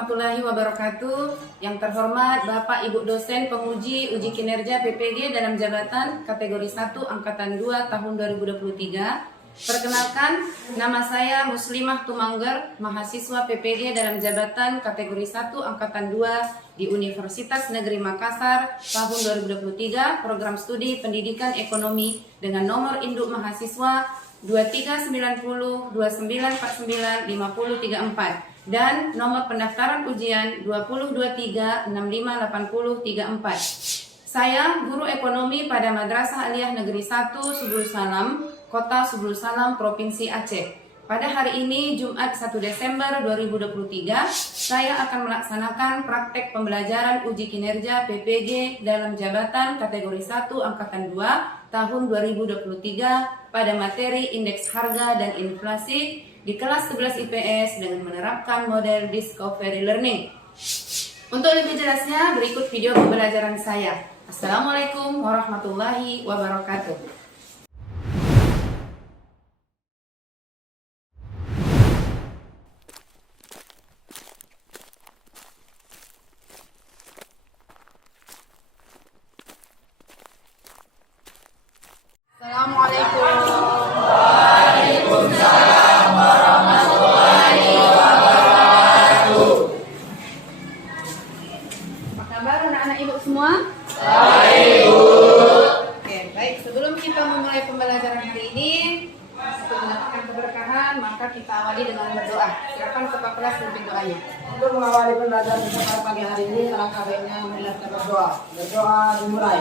warahmatullahi wabarakatuh. Yang terhormat Bapak Ibu dosen penguji uji kinerja PPG dalam jabatan kategori 1 angkatan 2 tahun 2023. Perkenalkan, nama saya Muslimah Tumangger, mahasiswa PPG dalam jabatan kategori 1 angkatan 2 di Universitas Negeri Makassar tahun 2023, program studi Pendidikan Ekonomi dengan nomor induk mahasiswa 2390 2949 5034 dan nomor pendaftaran ujian 2023658034. Saya guru ekonomi pada Madrasah Aliyah Negeri 1 Subul Salam, Kota Subul Salam, Provinsi Aceh. Pada hari ini, Jumat 1 Desember 2023, saya akan melaksanakan praktek pembelajaran uji kinerja PPG dalam jabatan kategori 1 angkatan 2 tahun 2023 pada materi indeks harga dan inflasi di kelas 11 IPS dengan menerapkan model Discovery Learning. Untuk lebih jelasnya, berikut video pembelajaran saya. Assalamualaikum warahmatullahi wabarakatuh. Assalamualaikum. Waalaikumsalam warahmatullahi wabarakatuh. Apa kabar anak-anak ibu semua? Baik, Bu. Oke, baik. Sebelum kita memulai pembelajaran hari ini, untuk mendapatkan keberkahan, maka kita awali dengan berdoa. Silakan ketua kelas memimpin doanya. Untuk mengawali pembelajaran kita pada pagi hari ini, alangkah baiknya marilah kita berdoa. Berdoa dimulai.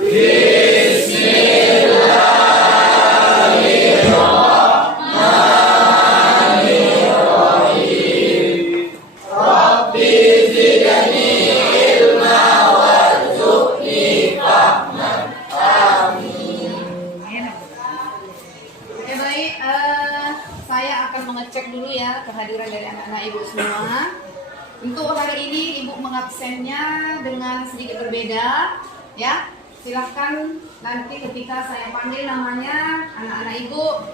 Bismillahirrahmanirrahim. Rabbi zidni ilma warzuqni fahman. Amin. Oke, baik. Saya akan mengecek dulu ya kehadiran dari anak-anak ibu semua. Untuk hari ini ibu mengabsennya dengan sedikit berbeda, ya. Silahkan nanti ketika saya panggil namanya, anak-anak ibu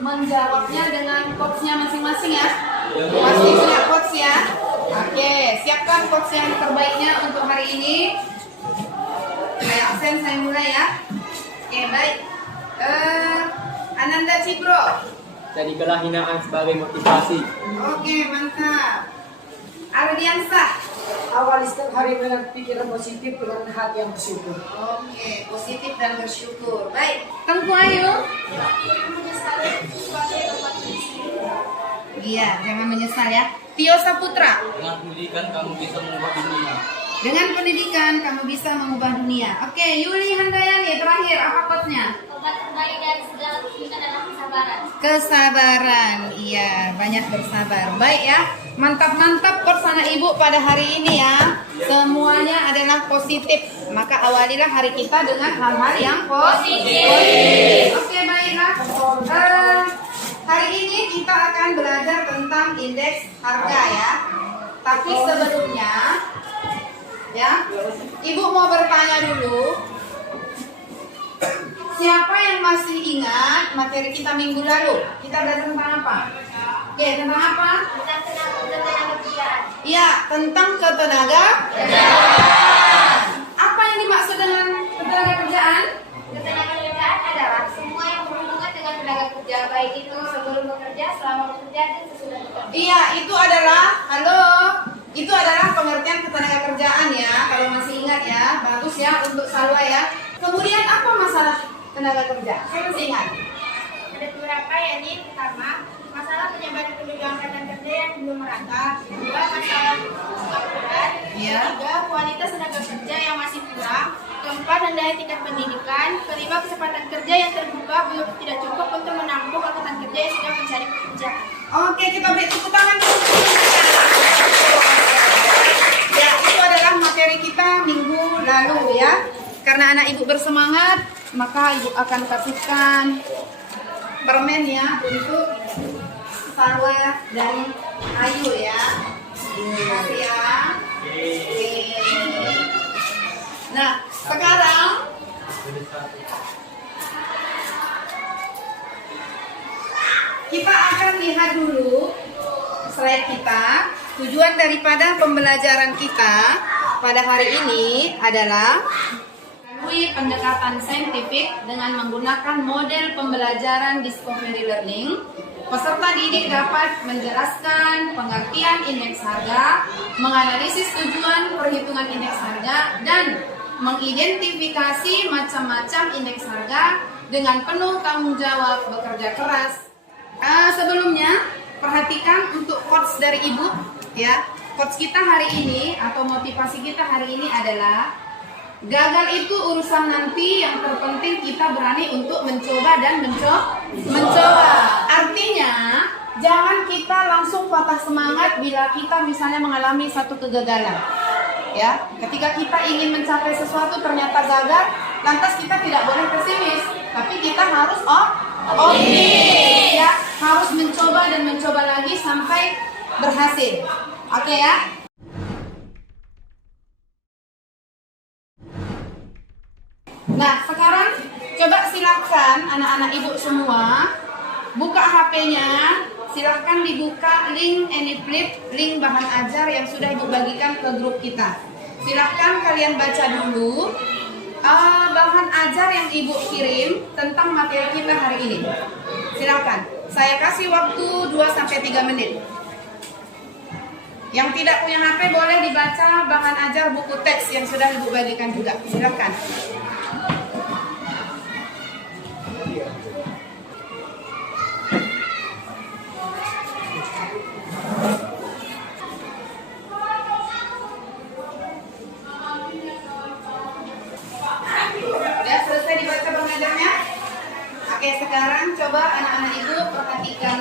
menjawabnya dengan quotes-nya masing-masing ya. Pasti punya quotes ya. Oke, siapkan quotes yang terbaiknya untuk hari ini. Saya absen, saya mulai ya. Oke, baik. Ananda Cipro. Jadikanlah hinaan sebagai motivasi. Oke, mantap. Ardiansah. Awali setiap hari dengan pikiran positif dengan hati yang bersyukur. Oke, positif dan bersyukur. Baik, Tengku Ayu. Iya, jangan menyesal ya. Tio Saputra. Dengan pendidikan kamu bisa mengubah dunia. Dengan pendidikan kamu bisa mengubah dunia. Oke, Yuli Handayani terakhir, apa quotes-nya? Obat terbaik dari segala kesulitan adalah kesabaran. Kesabaran, iya, banyak bersabar. Baik ya, mantap-mantap quotes anak ibu pada hari ini ya. Semuanya adalah positif. Maka awalilah hari kita dengan hal-hal yang positif. Oke, baiklah. Hari ini kita akan belajar tentang indeks harga ya. Tapi sebelumnya, ya, ibu mau bertanya dulu. Siapa yang masih ingat materi kita minggu lalu? Kita belajar tentang apa? Oke, tentang apa? Tentang ketenaga kerjaan. Iya, tentang ketenaga kerjaan. Apa yang dimaksud dengan ketenaga kerjaan? Ketenaga kerjaan adalah semua yang berhubungan dengan tenaga kerja, baik itu sebelum bekerja, selama bekerja, dan sesudah bekerja. Iya, itu adalah, halo, itu adalah pengertian ketenaga kerjaan ya. Kalau masih ingat ya, bagus ya untuk Salwa ya. Kemudian apa masalah tenaga kerja? Saya masih ingat. Ada beberapa, yakni pertama, masalah penyebaran penduduk angkatan kerja yang belum merata. Kedua, masalah pengangguran. Iya. Ketiga, kualitas tenaga kerja yang masih kurang. Keempat, rendahnya tingkat pendidikan. Kelima, kesempatan kerja yang terbuka belum tidak cukup untuk menampung angkatan kerja yang sedang mencari pekerjaan. Oke, kita beri tepuk tangan. Ya, itu adalah materi kita minggu lalu ya. Karena anak ibu bersemangat, maka ibu akan kasihkan permen ya untuk Sarwa dan Ayu ya. Terima kasih ya. Oke. Nah, sekarang kita akan lihat dulu slide kita. tujuan daripada pembelajaran kita pada hari ini adalah melalui pendekatan saintifik dengan menggunakan model pembelajaran discovery learning. Peserta didik dapat menjelaskan pengertian indeks harga, menganalisis tujuan perhitungan indeks harga, dan mengidentifikasi macam-macam indeks harga dengan penuh tanggung jawab bekerja keras. Sebelumnya, perhatikan untuk quotes dari Ibu, ya. Quotes kita hari ini atau motivasi kita hari ini adalah gagal itu urusan nanti, yang terpenting kita berani untuk mencoba dan mencoba. Artinya, jangan kita langsung patah semangat bila kita misalnya mengalami satu kegagalan. Ya, ketika kita ingin mencapai sesuatu ternyata gagal, lantas kita tidak boleh pesimis, tapi kita harus optimis, ya, harus mencoba dan mencoba lagi sampai berhasil. Oke ya? Nah, sekarang coba silakan anak-anak ibu semua buka HP-nya. Silahkan dibuka link Anyflip, link bahan ajar yang sudah ibu bagikan ke grup kita. Silahkan kalian baca dulu bahan ajar yang ibu kirim tentang materi kita hari ini. Silahkan, saya kasih waktu 2-3 menit. Yang tidak punya HP boleh dibaca bahan ajar buku teks yang sudah ibu bagikan juga. Silahkan. Sudah selesai dibaca bahan ajarnya? Oke, sekarang coba anak-anak ibu perhatikan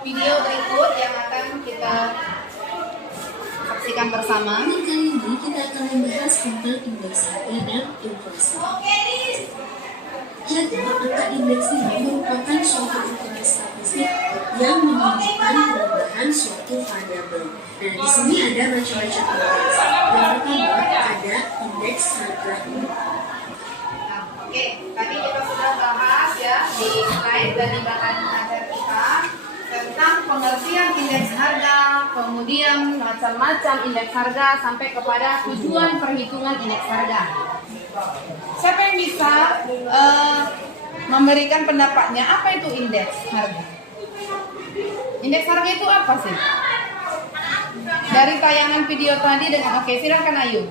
video berikut yang akan kita saksikan bersama. Kali ini kita akan membahas tentang indeks harga dan inflasi. Harga angka indeks ini merupakan suatu ukuran statistik yang menunjukkan perubahan suatu variabel. Nah, di sini ada macam-macam indeks. Yang pertama ada indeks harga. Oke, tadi kita sudah bahas ya di slide dari bahan ajar kita tentang pengertian indeks harga, kemudian macam-macam indeks harga sampai kepada tujuan perhitungan indeks harga. Siapa yang bisa memberikan pendapatnya apa itu indeks harga? Indeks harga itu apa sih? Dari tayangan video tadi dengan oke, silahkan Ayu.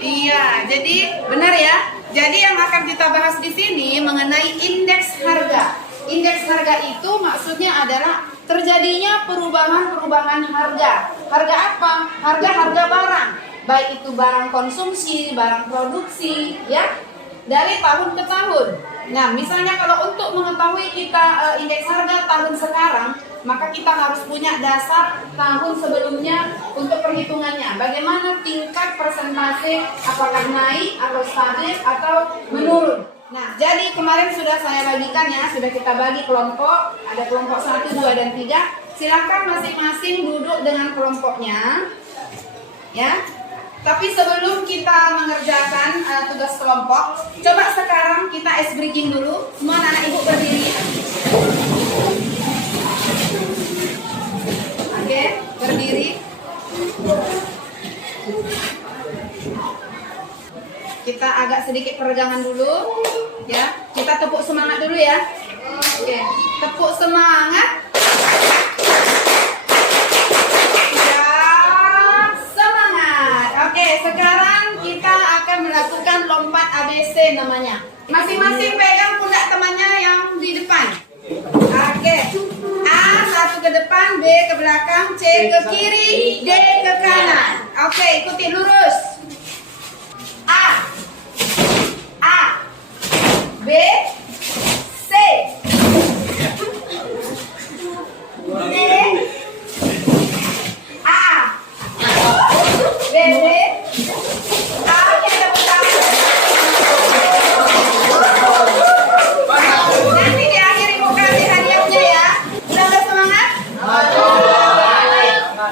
Iya, jadi benar ya. Jadi yang akan kita bahas di sini mengenai indeks harga. Indeks harga itu maksudnya adalah terjadinya perubahan-perubahan harga. Harga apa? Harga barang. Baik itu barang konsumsi, barang produksi, ya. Dari tahun ke tahun. Nah, misalnya kalau untuk mengetahui kita indeks harga tahun sekarang, maka kita harus punya dasar tahun sebelumnya untuk perhitungannya. Bagaimana tingkat persentase, apakah naik atau stabil atau menurun. Nah, jadi kemarin sudah saya bagikan ya, sudah kita bagi kelompok, ada kelompok 1, 2, dan 3. Silakan masing-masing duduk dengan kelompoknya. Ya. Tapi sebelum kita mengerjakan tugas kelompok, coba sekarang kita ice breaking dulu. Semua anak ibu berdiri. Oke, berdiri. Kita agak sedikit peregangan dulu, ya. Kita tepuk semangat dulu ya. Oke, tepuk semangat. Oke, sekarang kita akan melakukan lompat ABC namanya. Masing-masing pegang pundak temannya yang di depan. Oke. A satu ke depan, B ke belakang, C ke kiri, D ke kanan. Oke, ikuti lurus. A, B, C, D, A, B, A, kita putar. Nanti di akhir ibu kasih hadiahnya ya. Udah bersemangat?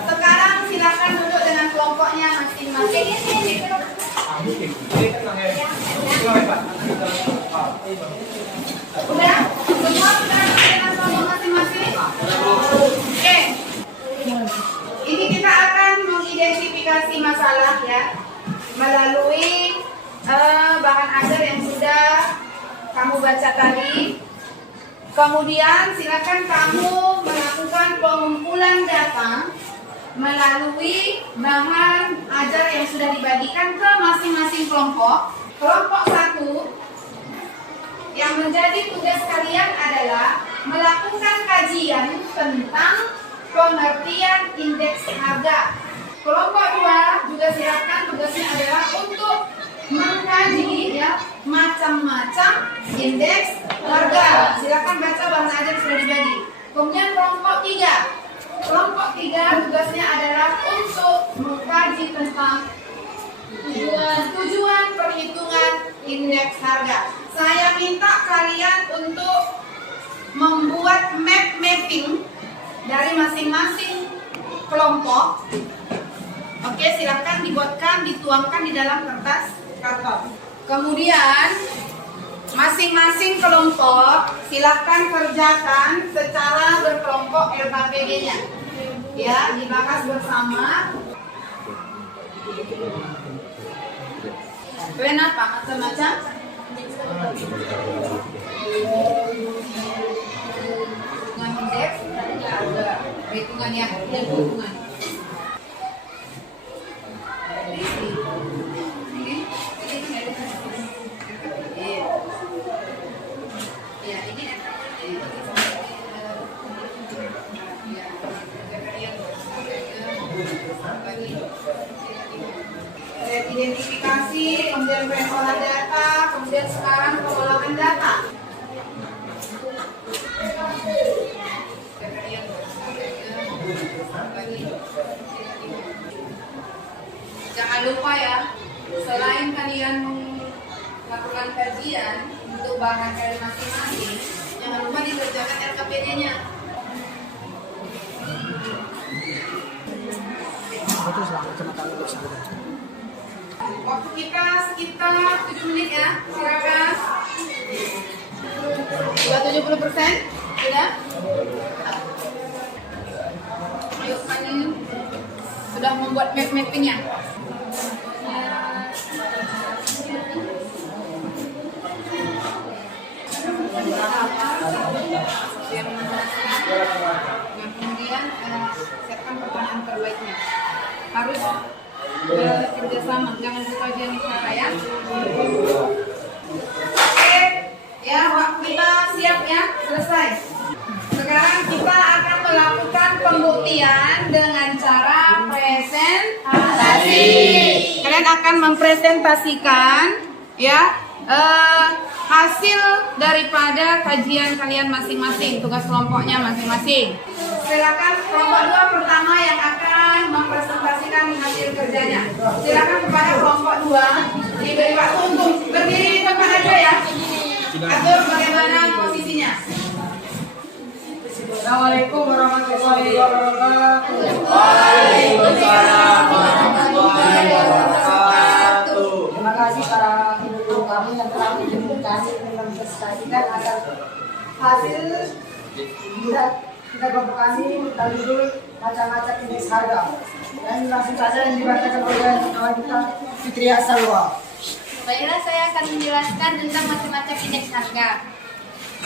Sekarang silakan duduk dengan kelompoknya masing-masing. Udah? Semua sudah dengan kelompok masing-masing? Oke. Ini kita akan mengidentifikasi masalah ya melalui bahan ajar yang sudah kamu baca tadi. Kemudian silakan kamu melakukan pengumpulan data melalui bahan ajar yang sudah dibagikan ke masing-masing kelompok. Kelompok 1 yang menjadi tugas kalian adalah melakukan kajian tentang pengertian indeks harga. Kelompok 2 juga silakan tugasnya adalah untuk mengkaji ya macam-macam indeks harga. Silakan baca bahan ajar yang sudah dibagi. Kemudian kelompok 3. Kelompok 3 tugasnya adalah untuk mengkaji tentang tujuan perhitungan indeks harga. Saya minta kalian untuk membuat mapping dari masing-masing kelompok. Oke, silakan dibuatkan, dituangkan di dalam kertas karton. Kemudian masing-masing kelompok silakan kerjakan secara berkelompok LKPD-nya. Ya, dibahas bersama. Kalian apa? Macam-macam? Hitungan indeks harga, perhitungan ya, dan perhitungan. Identifikasi, kemudian pengolah data, kemudian sekarang pengolahan data. Jangan lupa ya, selain kalian melakukan kajian untuk bahan kalian masing-masing, jangan lupa dikerjakan LKPD-nya. Waktu kita sekitar 7 menit ya, silakan. Sudah 70%? Sudah? Ayo kalian sudah membuat mappingnya. Kemudian siapkan pertanyaan terbaiknya. Harus kerjasama, jangan suka diam cara ya. Oke, ya waktu kita siap ya, selesai. Sekarang kita akan melakukan pembuktian dengan cara presentasi. Kalian akan mempresentasikan ya hasil daripada kajian kalian masing-masing, tugas kelompoknya masing-masing. Silakan kelompok 2 pertama yang akan mempresentasikan hasil kerjanya. Silakan kepada kelompok 2 diberi waktu untuk berdiri di tempat aja ya. Atur bagaimana posisinya. Assalamualaikum warahmatullahi wabarakatuh. Waalaikumsalam warahmatullahi wabarakatuh. Terima kasih para guru kami yang telah menjemurkan mempresentasikan agar hasil kita kelompok kami berjudul macam-macam indeks harga. Dan langsung saja yang dibacakan oleh kawan kita Fitria Salwa. Baiklah, saya akan menjelaskan tentang macam-macam indeks harga.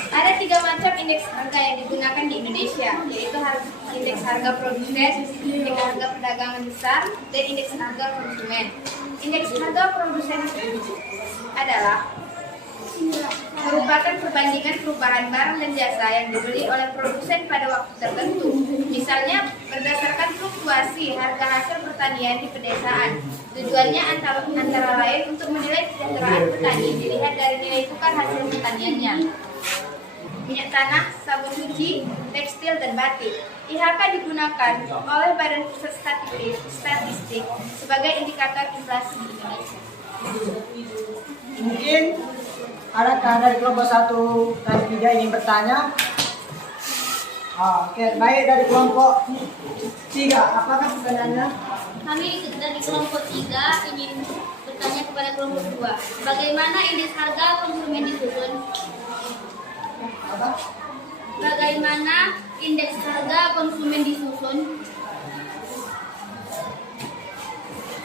Ada 3 macam indeks harga yang digunakan di Indonesia, yaitu indeks harga produsen, indeks harga perdagangan besar, dan indeks harga konsumen. Indeks harga produsen adalah merupakan perbandingan perubahan barang dan jasa yang dibeli oleh produsen pada waktu tertentu. Misalnya, berdasarkan fluktuasi harga hasil pertanian di pedesaan. Tujuannya antara lain untuk menilai kesejahteraan petani dilihat dari nilai tukar hasil pertaniannya. Minyak tanah, sabun cuci, tekstil, dan batik. IHK digunakan oleh Badan Pusat Statistik sebagai indikator inflasi di Indonesia. Mungkin adakah dari kelompok 1 dan 3 ingin bertanya? Oke, baik, dari kelompok 3, apakah pertanyaannya? Kami dari kelompok 3 ingin bertanya kepada pada kelompok 2. Bagaimana indeks harga konsumen disusun? Bagaimana indeks harga konsumen disusun?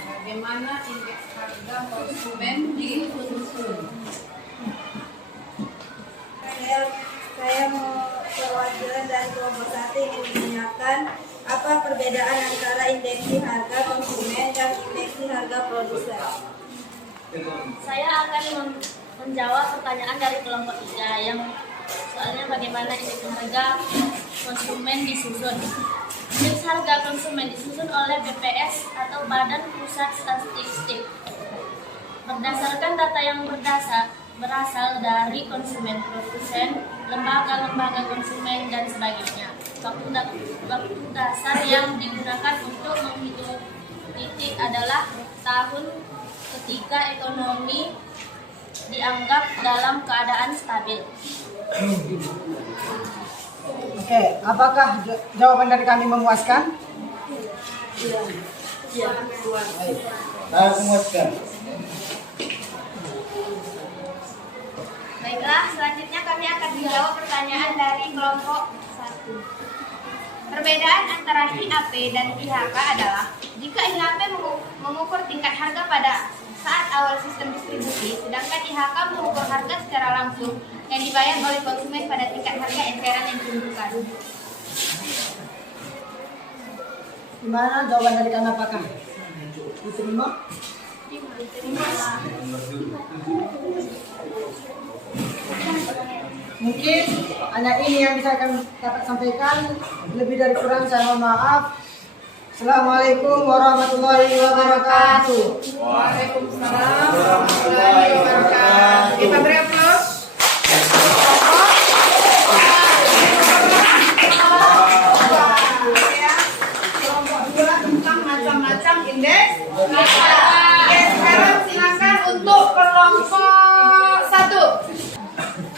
Bagaimana indeks harga konsumen disusun? Saya mau perwakilan dari kelompok 1 ingin menanyakan apa perbedaan antara indeksi harga konsumen dan indeksi harga produsen. Saya akan menjawab pertanyaan dari kelompok 3 yang soalnya bagaimana indeks harga konsumen disusun. Indeks harga konsumen disusun oleh BPS atau Badan Pusat Statistik berdasarkan data yang berasal dari konsumen, produsen, lembaga-lembaga konsumen, dan sebagainya. Waktu dasar yang digunakan untuk menghitung titik adalah tahun ketika ekonomi dianggap dalam keadaan stabil. Oke, apakah jawaban dari kami memuaskan? Iya. Memuaskan. Baiklah, selanjutnya kami akan menjawab pertanyaan dari kelompok 1. Perbedaan antara IAP dan IHK adalah jika IAP mengukur tingkat harga pada saat awal sistem distribusi, sedangkan IHK mengukur harga secara langsung yang dibayar oleh konsumen pada tingkat harga eceran yang ditentukan. Gimana jawaban dari kami apakah? Diterima? Mungkin hanya ini yang bisa kami dapat sampaikan. Lebih dari kurang saya mohon maaf. Assalamualaikum warahmatullahi wabarakatuh. Waalaikumsalam warahmatullahi wabarakatuh. Kita beri aplaus. Kelompok 2 tentang macam-macam indeks. Oke, sekarang silakan untuk kelompok 1.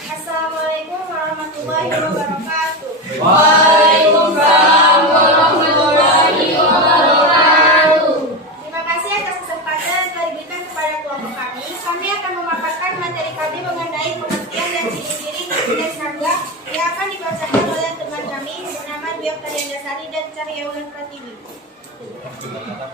Assalamualaikum warahmatullahi wabarakatuh. Waalaikumsalam warahmatullahi wabarakatuh. Terima kasih atas kesempatan yang diberikan kepada kelompok kami. Kami akan memaparkan materi kami mengenai pengertian dan ciri-ciri indeks harga yang akan dibacakan oleh teman kami bernama Dwi Oktariandasari dan Caryaulan Pratiwi.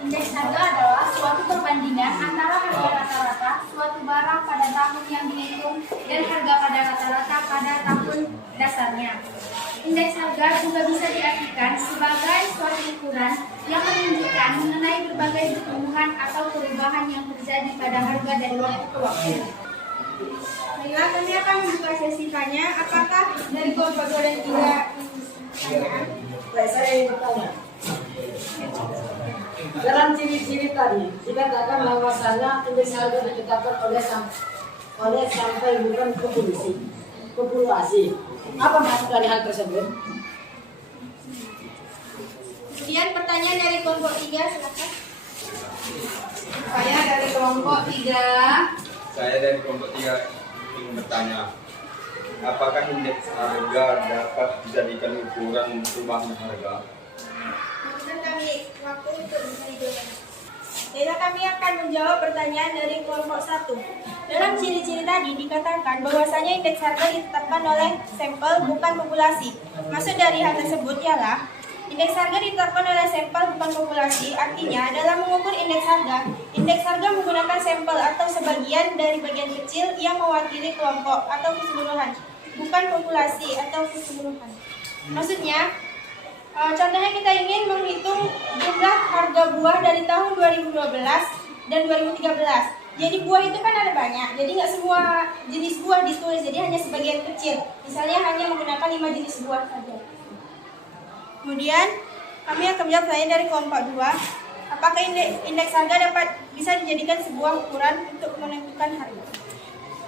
Indeks harga adalah suatu perbandingan antara harga rata-rata suatu barang pada tahun yang dihitung dan harga pada rata-rata pada tahun dasarnya. Indeks harga juga bisa diartikan sebagai suatu ukuran yang menunjukkan mengenai berbagai pertumbuhan atau perubahan yang terjadi pada harga dari waktu ke waktu. Baiklah, kami akan membuka sesi tanya. Apakah dari kelompok 2 dan 3 pertanyaan? Baik, saya ingin bertanya. Dalam ciri-ciri tadi dikatakan bahwasanya indeks harga ditetapkan oleh sampai bukan populasi. Apa maksud dari hal tersebut? Kemudian pertanyaan dari kelompok 3, silakan. Saya dari kelompok 3. Saya dari kelompok 3 ingin bertanya, apakah indeks harga dapat dijadikan ukuran perubahan harga? Kemudian kami waktu untuk mencari jawaban. Baiklah, kami akan menjawab pertanyaan dari kelompok 1. Dalam ciri-ciri tadi dikatakan bahwasanya indeks harga ditetapkan oleh sampel bukan populasi. Maksud dari hal tersebut ialah indeks harga ditetapkan oleh sampel bukan populasi, artinya dalam mengukur indeks harga menggunakan sampel atau sebagian dari bagian kecil yang mewakili kelompok atau keseluruhan, bukan populasi atau keseluruhan. Maksudnya, contohnya kita ingin menghitung jumlah harga buah dari tahun 2012 dan 2013. Jadi buah itu kan ada banyak, jadi nggak semua jenis buah ditulis, jadi hanya sebagian kecil. Misalnya hanya menggunakan 5 jenis buah saja. Kemudian kami akan menjawab pertanyaan dari kelompok 2. Apakah indeks harga bisa dijadikan sebuah ukuran untuk menentukan harga?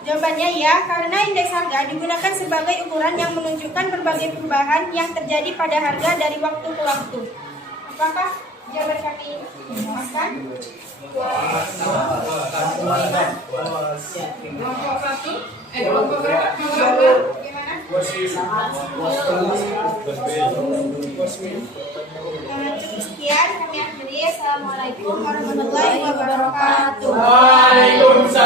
Jawabannya ya, karena indeks harga digunakan sebagai ukuran yang menunjukkan berbagai perubahan yang terjadi pada harga dari waktu ke waktu. Apakah jawaban kami memuaskan? Kelompok 1. Kelompok berapa? Bagaimana? Cukup sekian kami akhiri. Assalamualaikum warahmatullahi wabarakatuh. Waalaikumsalam.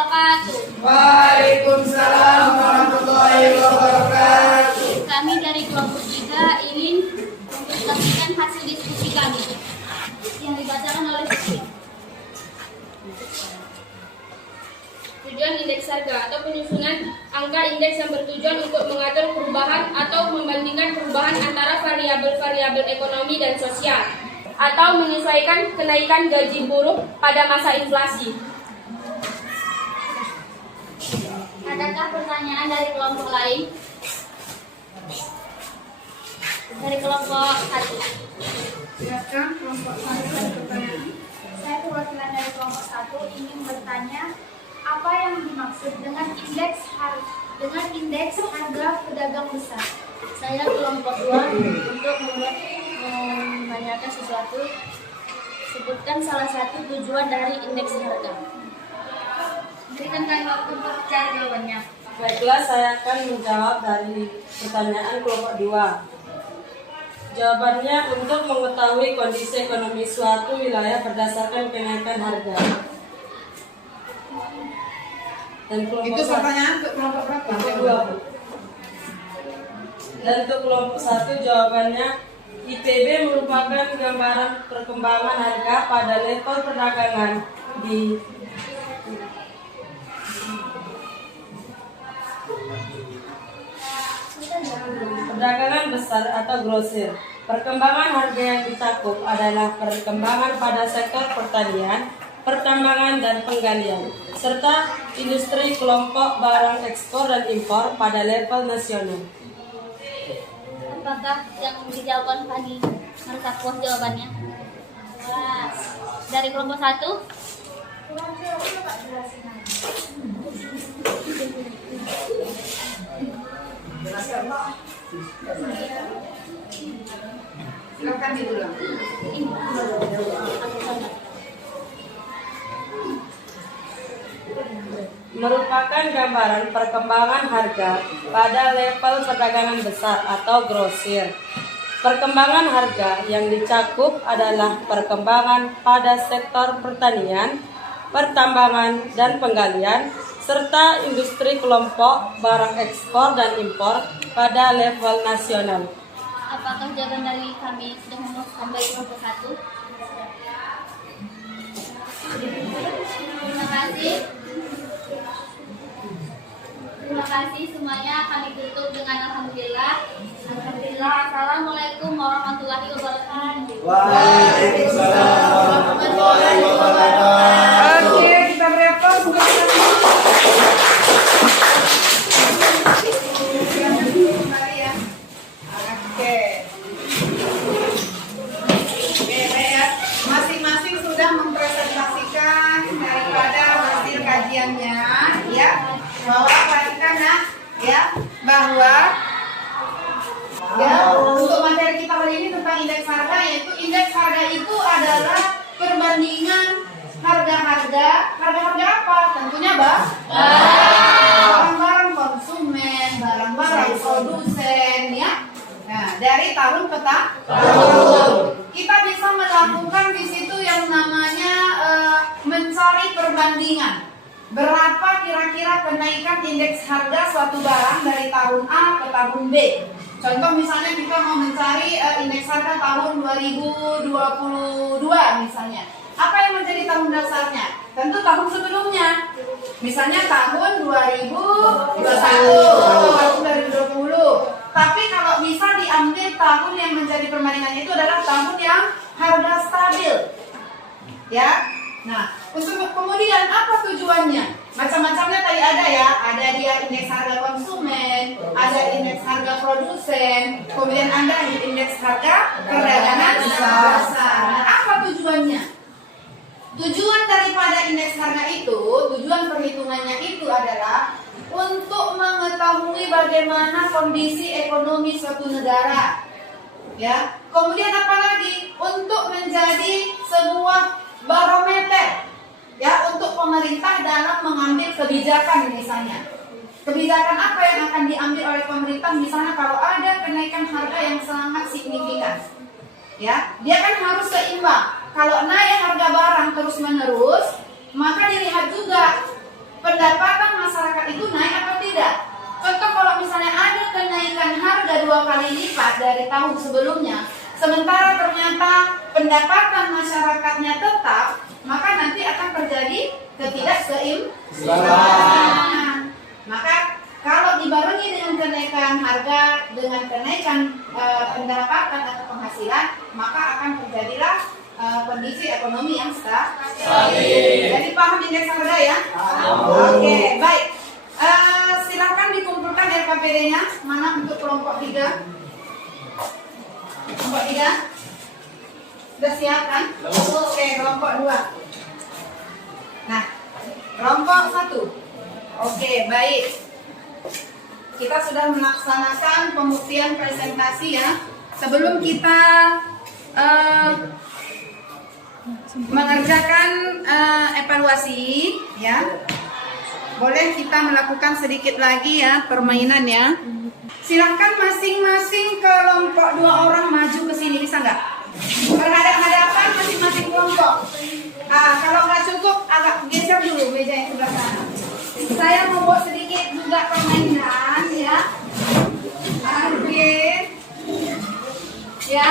wabarakatuh. Waalaikumsalam warahmatullahi wabarakatuh. Kami dari kelompok 3 ingin mempresentasikan hasil diskusi kami yang dibacakan oleh Sofia. Tujuan indeks harga atau penyusunan angka indeks yang bertujuan untuk mengatur perubahan atau membandingkan perubahan antara variabel-variabel ekonomi dan sosial atau menyesuaikan kenaikan gaji buruh pada masa inflasi. Adakah pertanyaan dari kelompok lain? Dari kelompok 1. Silakan kelompok 1 pertanyaan. Saya perwakilan dari kelompok 1 ingin bertanya apa yang dimaksud dengan indeks harga pedagang besar. Saya kelompok 2 untuk menanyakan sesuatu. Sebutkan salah satu tujuan dari indeks harga. Berikan kami waktu untuk cari jawabannya. Baiklah, saya akan menjawab dari pertanyaan kelompok 2. Jawabannya untuk mengetahui kondisi ekonomi suatu wilayah berdasarkan kenaikan harga. Dan kelompok Itu pertanyaan untuk kelompok berapa? kedua, Bu. Dan untuk kelompok 1 jawabannya IPB merupakan gambaran perkembangan harga pada level perdagangan di perdagangan besar atau grosir. Perkembangan harga yang dicakup adalah perkembangan pada sektor pertanian, pertambangan dan penggalian, serta industri kelompok barang ekspor dan impor pada level nasional. Apakah yang dijawabkan Fani merasa puas jawabannya? Puas. Dari kelompok 1? Silakan diulang. Merupakan gambaran perkembangan harga pada level perdagangan besar atau grosir. Perkembangan harga yang dicakup adalah perkembangan pada sektor pertanian, pertambangan dan penggalian, serta industri kelompok barang ekspor dan impor pada level nasional. Apakah jawaban dari kami sudah memuaskan bagi kelompok 1? Terima kasih. Terima kasih semuanya. Kami tutup dengan alhamdulillah. Alhamdulillah. Assalamualaikum warahmatullahi wabarakatuh. Waalaikumsalam warahmatullahi wabarakatuh. Oke, kita berapa? Oke. Masing-masing sudah mempresentasikan daripada hasil kajiannya, ya. Bahwa perhatikan ya, bahwa ya untuk materi kita hari ini tentang indeks harga, yaitu indeks harga itu adalah perbandingan harga-harga apa? Tentunya barang-barang konsumen, barang-barang produsen, ya. Nah, dari tahun ke tahun kita bisa melakukan di situ yang namanya mencari perbandingan. Berapa kira-kira kenaikan indeks harga suatu barang dari tahun A ke tahun B. Contoh misalnya kita mau mencari indeks harga tahun 2022 misalnya. Apa yang menjadi tahun dasarnya? Tentu tahun sebelumnya. Misalnya tahun 2021 atau tahun 2020. Tapi kalau bisa diambil tahun yang menjadi perbandingan itu adalah tahun yang harga stabil. Ya. Nah, kemudian apa tujuannya? Macam-macamnya tadi ada ya. Ada dia indeks harga konsumen, ada indeks harga produsen, kemudian ada indeks harga perdagangan besar. Nah, apa tujuannya? Tujuan daripada indeks harga itu, tujuan perhitungannya itu adalah untuk mengetahui bagaimana kondisi ekonomi suatu negara. Ya. Kemudian apa lagi? Untuk menjadi sebuah barometer ya untuk pemerintah dalam mengambil kebijakan misalnya. Kebijakan apa yang akan diambil oleh pemerintah misalnya kalau ada kenaikan harga yang sangat signifikan. Ya, dia kan harus seimbang. Kalau naik harga barang terus-menerus, maka dilihat juga kali lipat dari tahun sebelumnya, sementara ternyata pendapatan masyarakatnya tetap, maka nanti akan terjadi ketidakseimbangan. Maka kalau dibarengi dengan kenaikan harga, dengan kenaikan pendapatan atau penghasilan, maka akan terjadilah kondisi ekonomi yang stabil. Jadi paham indeks harga ya? Oke, baik. Silakan dikumpulkan RKPD-nya. Mana untuk kelompok 3? Kelompok 3? Sudah siap kan? Oke, kelompok 2. Nah, kelompok 1. Oke, baik. Kita sudah melaksanakan pembuktian presentasi ya. Sebelum kita mengerjakan evaluasi ya, boleh kita melakukan sedikit lagi ya permainan ya. Silakan masing-masing kelompok 2 orang maju ke sini, bisa nggak? Berhadapan masing-masing kelompok. Kalau nggak cukup agak geser dulu meja yang sebelah sana. Saya mau buat sedikit juga permainan ya. Oke. Ya.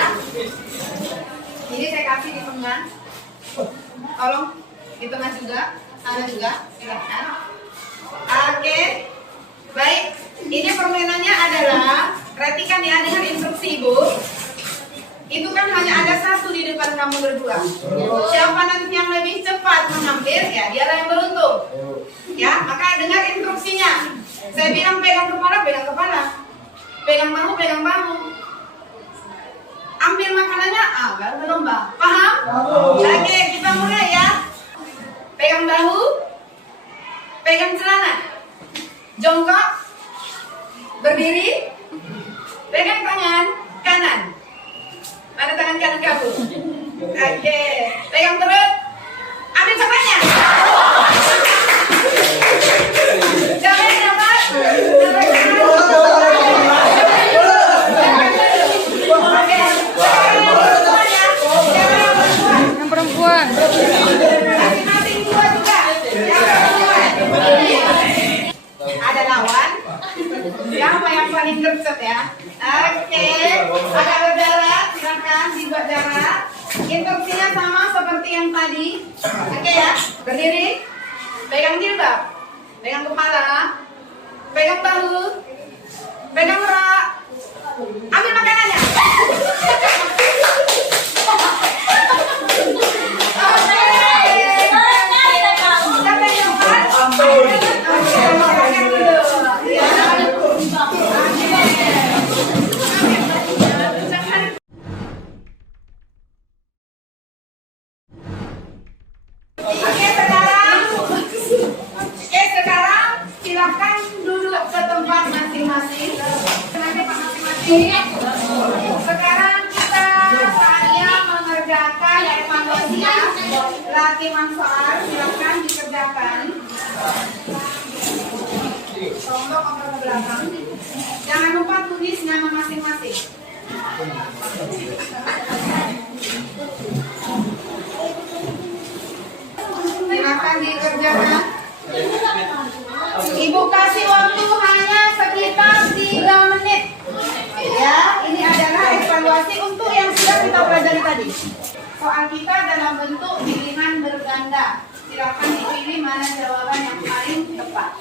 Jadi saya kasih di tengah. Tolong di tengah juga, sana juga, silakan. Oke. Baik. Ini permainannya adalah, perhatikan ya dengan instruksi Ibu. Itu kan hanya ada 1 di depan kamu berdua. Siapa nanti yang lebih cepat mengambil, ya dialah yang beruntung. Ya, maka dengar instruksinya. Saya bilang pegang kepala, pegang kepala. Pegang bahu, pegang bahu. Ambil makanannya, baru berlomba. Paham? Oke, kita mulai ya. Pegang bahu, pegang celana. Jongkok, berdiri, pegang tangan kanan. Mana tangan kanan kamu? Oke, pegang perut, ambil coklatnya. Jangan dapat. Yang perempuan. Masing-masing 2 juga. Yang perempuan. Ada lawan. Siapa yang paling gercep ya? Oke, agak berdarah, silakan dibuat darah. Instruksinya sama seperti yang tadi. Oke ya, berdiri, pegang jilbab, pegang kepala, pegang bahu, pegang rak, ambil makanannya. Silakan duduk ke tempat masing-masing. Sekarang kita saya mengerjakan evaluasi latihan soal. Silakan dikerjakan. Tolong ke belakang. Jangan lupa tulis nama masing-masing. Silakan dikerjakan. Ibu kasih waktu hanya sekitar 3 menit. Ya, ini adalah evaluasi untuk yang sudah kita pelajari tadi. Soal kita dalam bentuk pilihan berganda. Silakan dipilih mana jawaban yang paling tepat.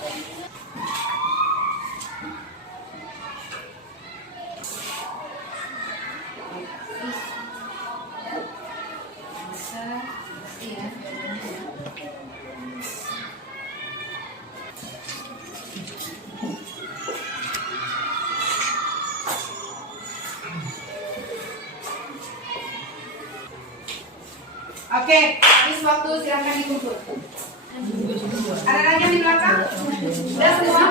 Oke, habis waktu silakan dikumpul. Ada lagi yang di belakang? Sudah semua?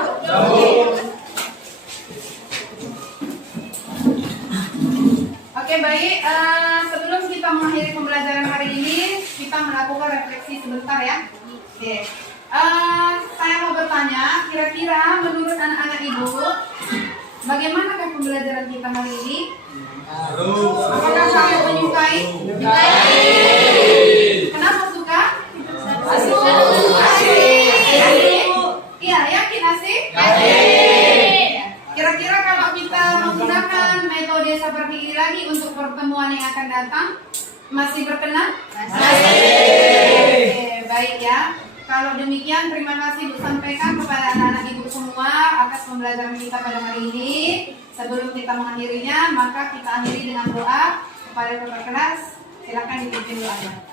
Oke, baik. Sebelum kita mengakhiri pembelajaran hari ini, kita melakukan refleksi sebentar ya. Oke. Saya mau bertanya, kira-kira menurut anak-anak ibu, bagaimanakah pembelajaran kita hari ini? Apakah kalian menyukai? Kenapa suka? Asik. Iya, yakin asik? Kira-kira kalau kita menggunakan pertemuan yang akan datang? Masih berkenan? Masih. Baik ya. Kalau demikian, terima kasih Bu sampaikan kepada anak-anak ibu semua atas pembelajaran kita pada hari ini. Sebelum kita mengakhirinya, maka kita akhiri dengan doa kepada kakak kelas. Silakan dipimpin doanya.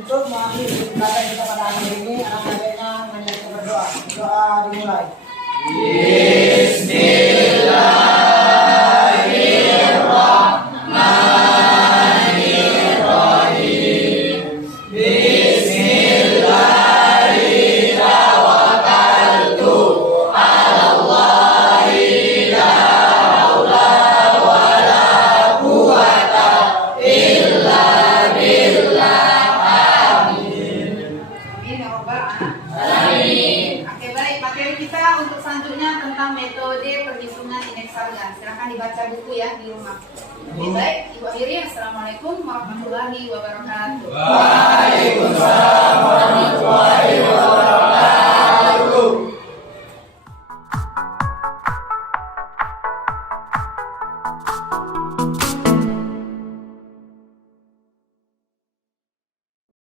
Untuk mengakhiri pembelajaran kita pada hari ini, anak-anaknya menjadi berdoa. Doa dimulai. Amin ya Rabbal Alamin. Oke, baik. Materi kita untuk selanjutnya tentang metode perhitungan indeks harga. Silakan dibaca buku ya di rumah. Oke, baik. Ibu akhiri. Assalamualaikum warahmatullahi wabarakatuh. Waalaikumsalam.